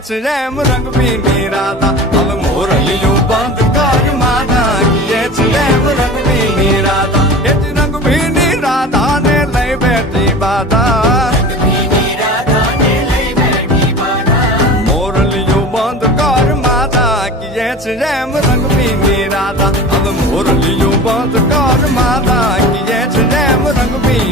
છે એમ રંગ ભીની રાધા હવે મોરલીયું બંધ કર માતા કીએ છે એમ રંગ ભીની રાધા એ જ રંગ ભીની રાધા ને લઈ બેઠી બાધા મોરલીયું બંધ કર માતા કીએ છે એમ રંગ ભીની રાધા હવે મોરલીયું બંધ કર માતા કીએ છે એમ રંગ ભીની